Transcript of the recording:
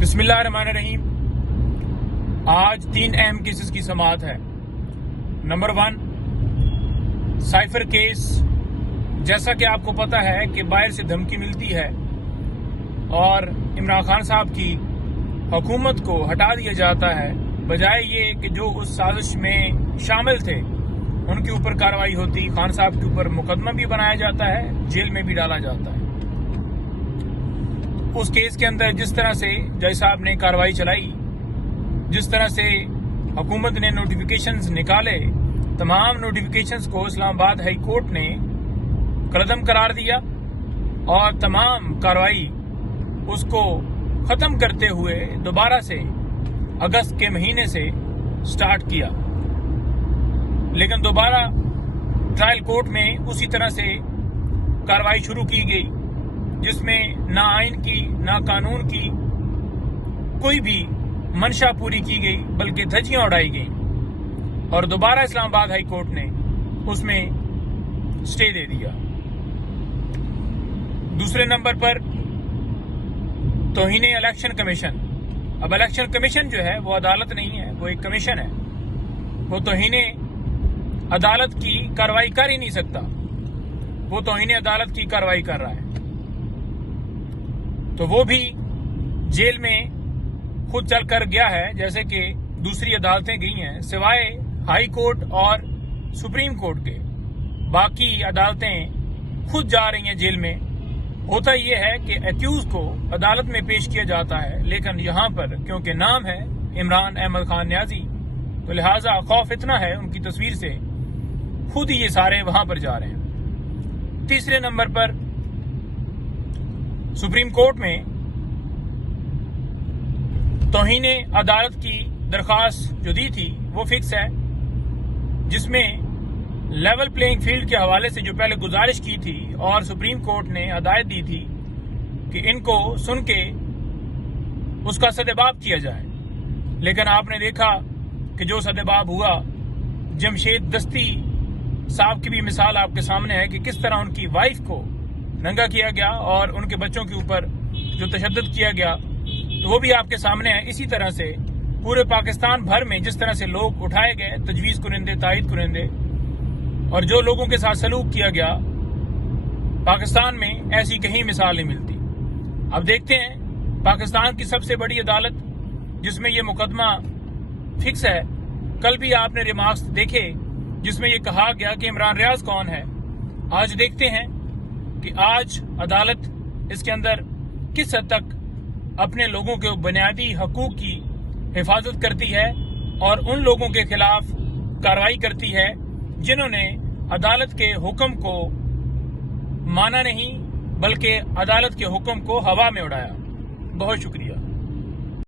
बिस्मिल्लाहिर्रहमानिर्रहीम। आज 3 अहम केसेस की समाअत है। Number 1, cipher case. जैसा कि आपको पता है कि बाहर से धमकी मिलती है और इमरान खान साहब की हुकूमत को हटा दिया जाता है, बजाय ये कि जो उस साजिश में शामिल थे उनके ऊपर कार्रवाई होती। खान साहब के ऊपर मुकदमा भी बनाया जाता है, जेल में भी डाला जाता है। उस केस के अंदर जिस तरह से जज साहब ने कार्रवाई चलाई, जिस तरह से हुकूमत ने नोटिफिकेशंस निकाले, तमाम नोटिफिकेशंस को इस्लामाबाद हाई कोर्ट ने कलअदम करार दिया और तमाम कार्रवाई उसको ख़त्म करते हुए दोबारा से अगस्त के महीने से स्टार्ट किया। लेकिन दोबारा ट्रायल कोर्ट में उसी तरह से कार्रवाई शुरू की गई, जिसमें ना आइन की ना कानून की कोई भी मंशा पूरी की गई, बल्कि धज्जियां उड़ाई गई और दोबारा इस्लामाबाद हाई कोर्ट ने उसमें स्टे दे दिया। दूसरे नंबर पर तौहीन इलेक्शन कमीशन। अब इलेक्शन कमीशन जो है वो अदालत नहीं है, वो एक कमीशन है। वो तौहीन अदालत की कार्रवाई कर ही नहीं सकता, वो तौहीन अदालत की कार्रवाई कर रहा है। तो वो भी जेल में खुद चल कर गया है, जैसे कि दूसरी अदालतें गई हैं, सिवाय हाई कोर्ट और सुप्रीम कोर्ट के। बाकी अदालतें खुद जा रही हैं जेल में। होता यह है कि एक्यूज को अदालत में पेश किया जाता है, लेकिन यहाँ पर क्योंकि नाम है इमरान अहमद खान न्याजी, तो लिहाजा खौफ इतना है उनकी तस्वीर से, खुद ही ये सारे वहां पर जा रहे हैं। तीसरे नंबर पर सुप्रीम कोर्ट में तौहीन अदालत की दरख्वास्त जो दी थी वो फिक्स है, जिसमें लेवल प्लेइंग फील्ड के हवाले से जो पहले गुजारिश की थी और सुप्रीम कोर्ट ने हदायत दी थी कि इनको सुन के उसका सदेबाब किया जाए। लेकिन आपने देखा कि जो सदेबाब हुआ, जमशेद दस्ती साहब की भी मिसाल आपके सामने है कि किस तरह उनकी वाइफ को नंगा किया गया और उनके बच्चों के ऊपर जो तशद्दुद किया गया, तो वो भी आपके सामने है। इसी तरह से पूरे पाकिस्तान भर में जिस तरह से लोग उठाए गए, तजवीज कुरिंदे, तायद कुरिंदे, और जो लोगों के साथ सलूक किया गया, पाकिस्तान में ऐसी कहीं मिसाल नहीं मिलती। अब देखते हैं पाकिस्तान की सबसे बड़ी अदालत जिसमें ये मुकदमा फिक्स है। कल भी आपने रिमार्क्स देखे जिसमें ये कहा गया कि इमरान रियाज कौन है। आज देखते हैं कि आज अदालत इसके अंदर किस हद तक अपने लोगों के बुनियादी हकूक की हिफाजत करती है और उन लोगों के खिलाफ कार्रवाई करती है जिन्होंने अदालत के हुक्म को माना नहीं, बल्कि अदालत के हुक्म को हवा में उड़ाया। बहुत शुक्रिया।